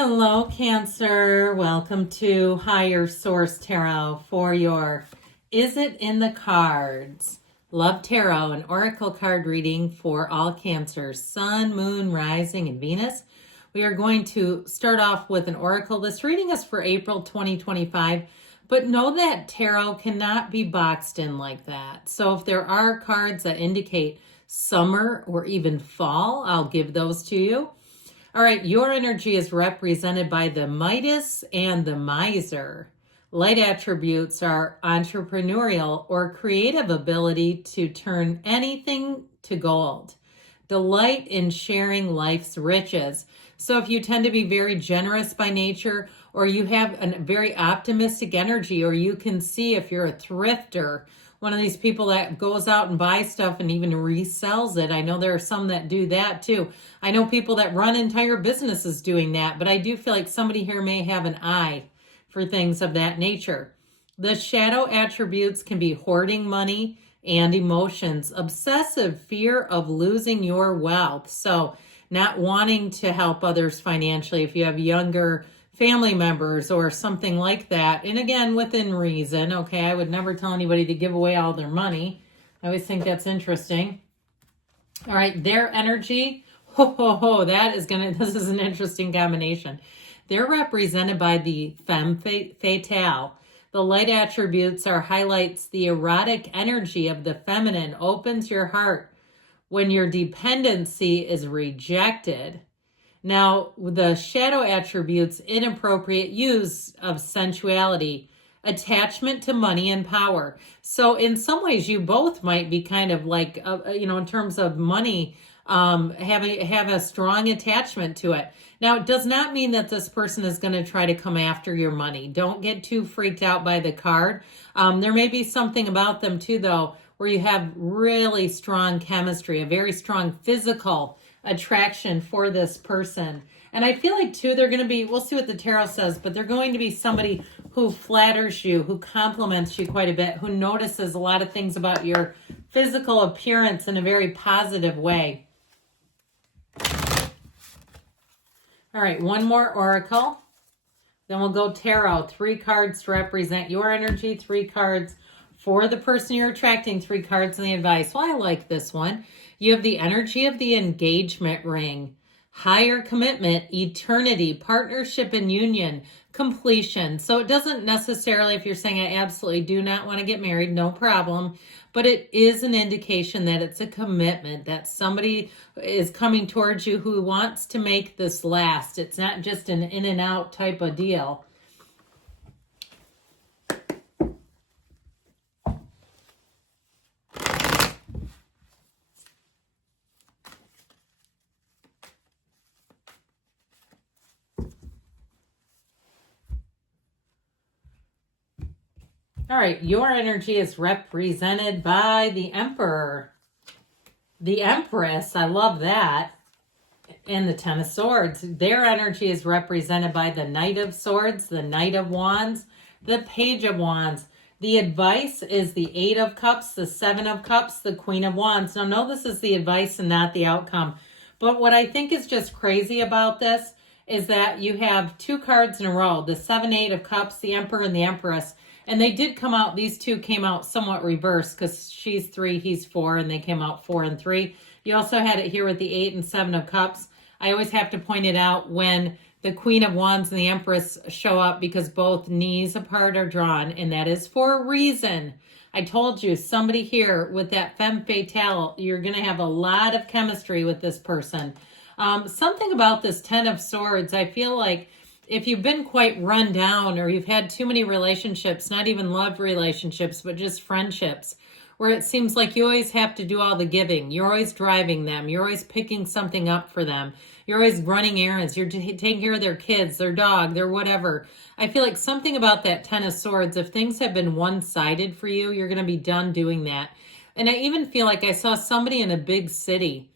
Hello, Cancer. Welcome to Higher Source Tarot for your Is It in the Cards? Love Tarot, an oracle card reading for all Cancers, Sun, Moon, Rising, and Venus. We are going to start off with an oracle. This reading is for April 2025, but know that tarot cannot be boxed in like that. So if there are cards that indicate summer or even fall, I'll give those to you. All right, your energy is represented by the Midas and the Miser. Light attributes are entrepreneurial or creative ability to turn anything to gold. Delight in sharing life's riches. So if you tend to be very generous by nature, or you have a very optimistic energy, or you can see if you're a thrifter, one of these people that goes out and buys stuff and even resells it. I know there are some that do that too. I know people that run entire businesses doing that, but I do feel like somebody here may have an eye for things of that nature. The shadow attributes can be hoarding money and emotions, obsessive fear of losing your wealth. So not wanting to help others financially if you have younger family members or something like that. And again, within reason, okay? I would never tell anybody to give away all their money. I always think that's interesting. All right, their energy, this is an interesting combination. They're represented by the Femme Fatale. The light attributes highlights the erotic energy of the feminine, opens your heart when your dependency is rejected. Now, the shadow attributes, inappropriate use of sensuality, attachment to money and power. So in some ways, you both might be kind of like, in terms of money, have a strong attachment to it. Now, it does not mean that this person is going to try to come after your money. Don't get too freaked out by the card. There may be something about them too, though, where you have really strong chemistry, a very strong physical attraction for this person. And I feel like too, they're going to be, we'll see what the tarot says, but they're going to be somebody who flatters you, who compliments you quite a bit, who notices a lot of things about your physical appearance in a very positive way. All right, one more oracle. Then we'll go tarot. 3 cards to represent your energy, 3 cards for the person you're attracting, 3 cards in the advice. Well, I like this one. You have the energy of the engagement ring, higher commitment, eternity, partnership and union, completion. So it doesn't necessarily, if you're saying I absolutely do not want to get married, no problem. But it is an indication that it's a commitment, that somebody is coming towards you who wants to make this last. It's not just an in and out type of deal. All right, your energy is represented by the Emperor, the Empress, I love that, and the Ten of Swords. Their energy is represented by the Knight of Swords, the Knight of Wands, the Page of Wands. The advice is the 8 of Cups, the 7 of Cups, the Queen of Wands. Now, no, this is the advice and not the outcome. But what I think is just crazy about this is that you have 2 cards in a row, the 7, 8 of Cups, the Emperor and the Empress. And they did come out, these 2 came out somewhat reversed because she's 3, he's 4, and they came out 4 and 3. You also had it here with the 8 and 7 of Cups. I always have to point it out when the Queen of Wands and the Empress show up because both knees apart are drawn, and that is for a reason. I told you, somebody here with that Femme Fatale, you're going to have a lot of chemistry with this person. Something about this 10 of Swords, I feel like if you've been quite run down or you've had too many relationships, not even love relationships, but just friendships, where it seems like you always have to do all the giving. You're always driving them. You're always picking something up for them. You're always running errands. You're taking care of their kids, their dog, their whatever. I feel like something about that 10 of Swords, if things have been one-sided for you, you're going to be done doing that. And I even feel like I saw somebody in a big city.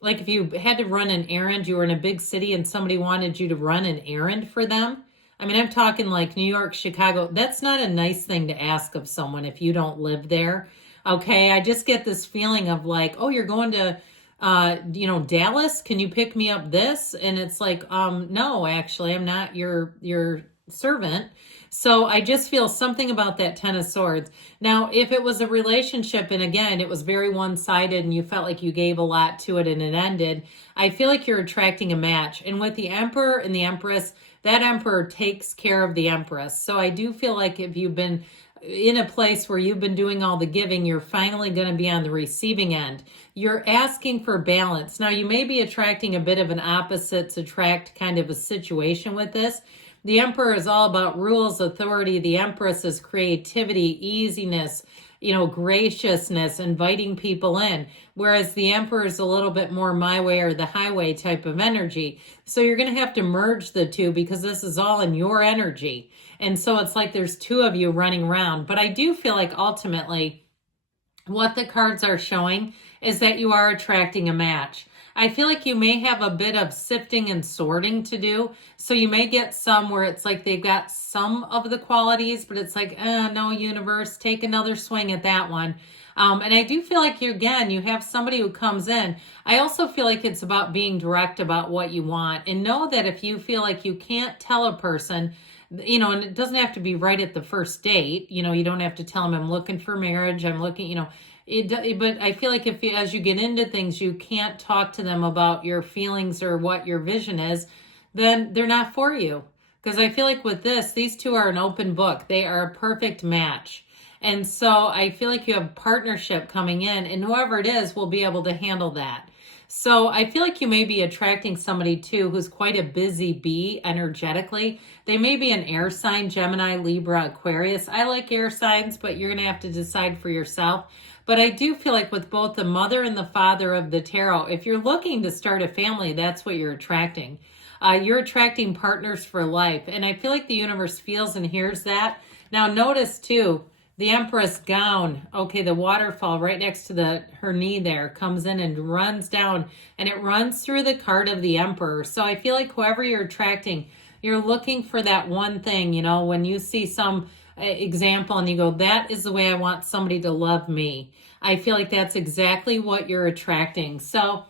Like if you had to run an errand, you were in a big city and somebody wanted you to run an errand for them. I mean, I'm talking like New York, Chicago. That's not a nice thing to ask of someone if you don't live there. Okay, I just get this feeling of like, oh, you're going to Dallas, can you pick me up this? And it's like, no, actually, I'm not your servant. So I just feel something about that Ten of Swords. Now, if it was a relationship and again, it was very one-sided and you felt like you gave a lot to it and it ended, I feel like you're attracting a match. And with the Emperor and the Empress, that Emperor takes care of the Empress. So I do feel like if you've been in a place where you've been doing all the giving, you're finally going to be on the receiving end. You're asking for balance. Now, you may be attracting a bit of an opposites attract kind of a situation with this. The Emperor is all about rules, authority. The Empress is creativity, easiness, graciousness, inviting people in. Whereas the Emperor is a little bit more my way or the highway type of energy. So you're going to have to merge the two because this is all in your energy. And so it's like there's two of you running around. But I do feel like ultimately what the cards are showing is that you are attracting a match. I feel like you may have a bit of sifting and sorting to do. So you may get some where it's like they've got some of the qualities, but it's like, no, universe, take another swing at that one. And I do feel like you have somebody who comes in. I also feel like it's about being direct about what you want. And know that if you feel like you can't tell a person, and it doesn't have to be right at the first date. You don't have to tell them I'm looking for marriage. I'm looking, but I feel like as you get into things, you can't talk to them about your feelings or what your vision is, then they're not for you. Because I feel like with this, these two are an open book. They are a perfect match. And so I feel like you have partnership coming in, and whoever it is will be able to handle that. So I feel like you may be attracting somebody too who's quite a busy bee energetically. They may be an air sign, Gemini, Libra, Aquarius. I like air signs, but you're going to have to decide for yourself. But I do feel like with both the mother and the father of the tarot, if you're looking to start a family, that's what you're attracting. You're attracting partners for life. And I feel like the universe feels and hears that. Now notice too, the Empress gown, okay, the waterfall right next to her knee there comes in and runs down, and it runs through the card of the Emperor. So I feel like whoever you're attracting, you're looking for that one thing, when you see some example and you go, that is the way I want somebody to love me. I feel like that's exactly what you're attracting. So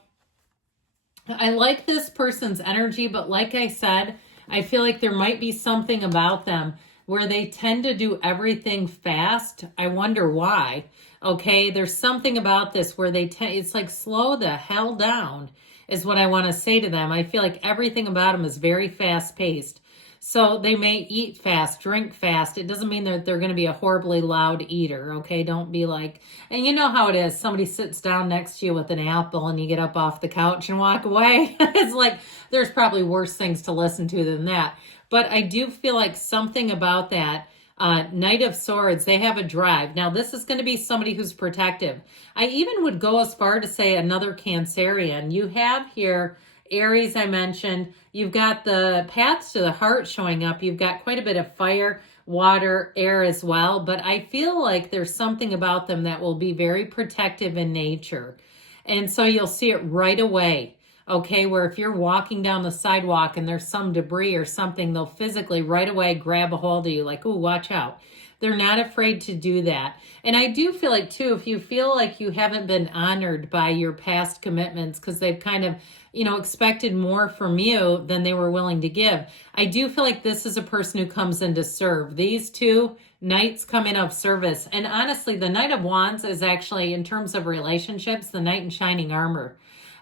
I like this person's energy, but like I said, I feel like there might be something about them where they tend to do everything fast. I wonder why. Okay, there's something about this where it's like slow the hell down is what I want to say to them. I feel like everything about them is very fast paced. So they may eat fast, drink fast. It doesn't mean that they're going to be a horribly loud eater, okay? Don't be like, and you know how it is. Somebody sits down next to you with an apple and you get up off the couch and walk away. It's like there's probably worse things to listen to than that. But I do feel like something about that Knight of Swords, they have a drive. Now, this is going to be somebody who's protective. I even would go as far to say another Cancerian. You have here Aries, I mentioned. You've got the paths to the heart showing up. You've got quite a bit of fire, water, air as well. But I feel like there's something about them that will be very protective in nature. And so you'll see it right away. Okay, where if you're walking down the sidewalk and there's some debris or something, they'll physically right away grab a hold of you like, oh, watch out. They're not afraid to do that. And I do feel like, too, if you feel like you haven't been honored by your past commitments because they've kind of, expected more from you than they were willing to give, I do feel like this is a person who comes in to serve. These two knights come in of service. And honestly, the Knight of Wands is actually, in terms of relationships, the knight in shining armor.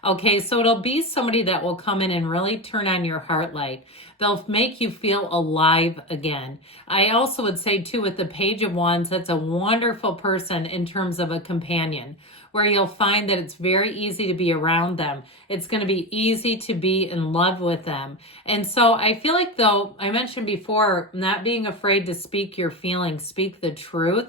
Okay, so it'll be somebody that will come in and really turn on your heart light. They'll make you feel alive again. I also would say, too, with the Page of Wands, that's a wonderful person in terms of a companion, where you'll find that it's very easy to be around them. It's going to be easy to be in love with them. And so I feel like, though, I mentioned before, not being afraid to speak your feelings, speak the truth.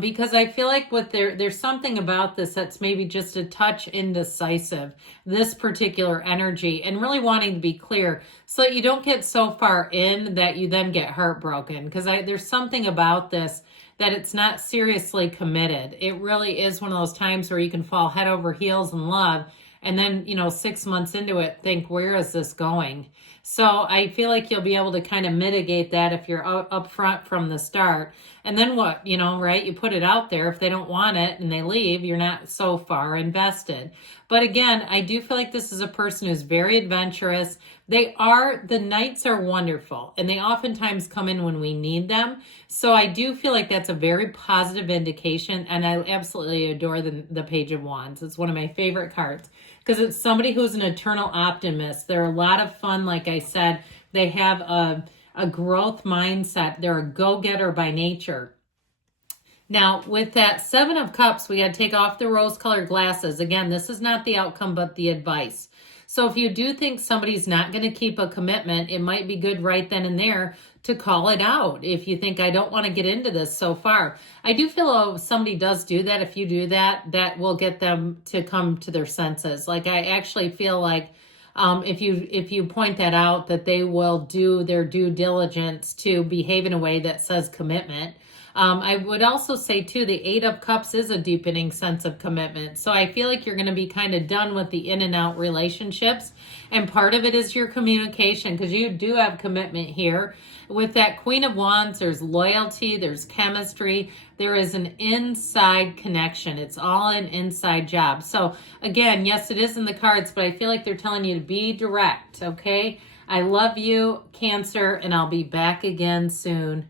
Because I feel like there's something about this that's maybe just a touch indecisive, this particular energy, and really wanting to be clear so that you don't get so far in that you then get heartbroken. Because there's something about this that it's not seriously committed. It really is one of those times where you can fall head over heels in love and then, 6 months into it, think, where is this going? So I feel like you'll be able to kind of mitigate that if you're up front from the start. And then what, right? You put it out there. If they don't want it and they leave, you're not so far invested. But again, I do feel like this is a person who's very adventurous. The nights are wonderful, and they oftentimes come in when we need them. So I do feel like that's a very positive indication, and I absolutely adore the Page of Wands. It's one of my favorite cards because it's somebody who's an eternal optimist. They're a lot of fun, like I said. They have a growth mindset. They're a go-getter by nature. Now, with that Seven of Cups, we got to take off the rose-colored glasses. Again, this is not the outcome, but the advice. So if you do think somebody's not going to keep a commitment, it might be good right then and there to call it out. If you think, I don't want to get into this so far. I do feel if somebody does do that, if you do that, that will get them to come to their senses. Like, I actually feel like if you point that out, that they will do their due diligence to behave in a way that says commitment. I would also say, too, the Eight of Cups is a deepening sense of commitment. So I feel like you're going to be kind of done with the in and out relationships. And part of it is your communication, because you do have commitment here. With that Queen of Wands, there's loyalty, there's chemistry, there is an inside connection. It's all an inside job. So again, yes, it is in the cards, but I feel like they're telling you to be direct, okay? I love you, Cancer, and I'll be back again soon.